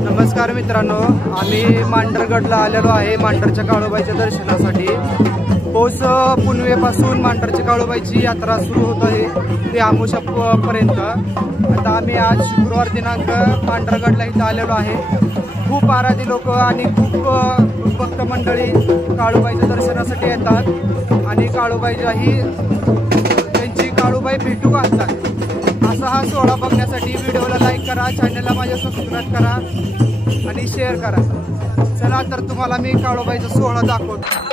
नमस्कार मित्रांनो, आम्ही मांढरगडला आलेलो आहे मांढरच्या काळूबाईच्या दर्शनासाठी। पोच पुनवेपासून मांढरच्या काळूबाईची यात्रा सुरू होत आहे ते आमोशापर्यंत। आता आम्ही आज शुक्रवार दिनांक मांढरगडला इथं आलेलो आहे। खूप आराधी लोक आणि खूप भक्त मंडळी काळूबाईच्या दर्शनासाठी येतात आणि काळूबाईच्याही त्यांची काळूबाई भेटू घालतात। असा हा सोहळा बघण्यासाठी व्हिडिओला लाईक करा, चॅनलला माझ्या सबस्क्राईब करा आणि शेअर करा। चला तर तुम्हाला मी काळूबाईचा सोहळा दाखवतो।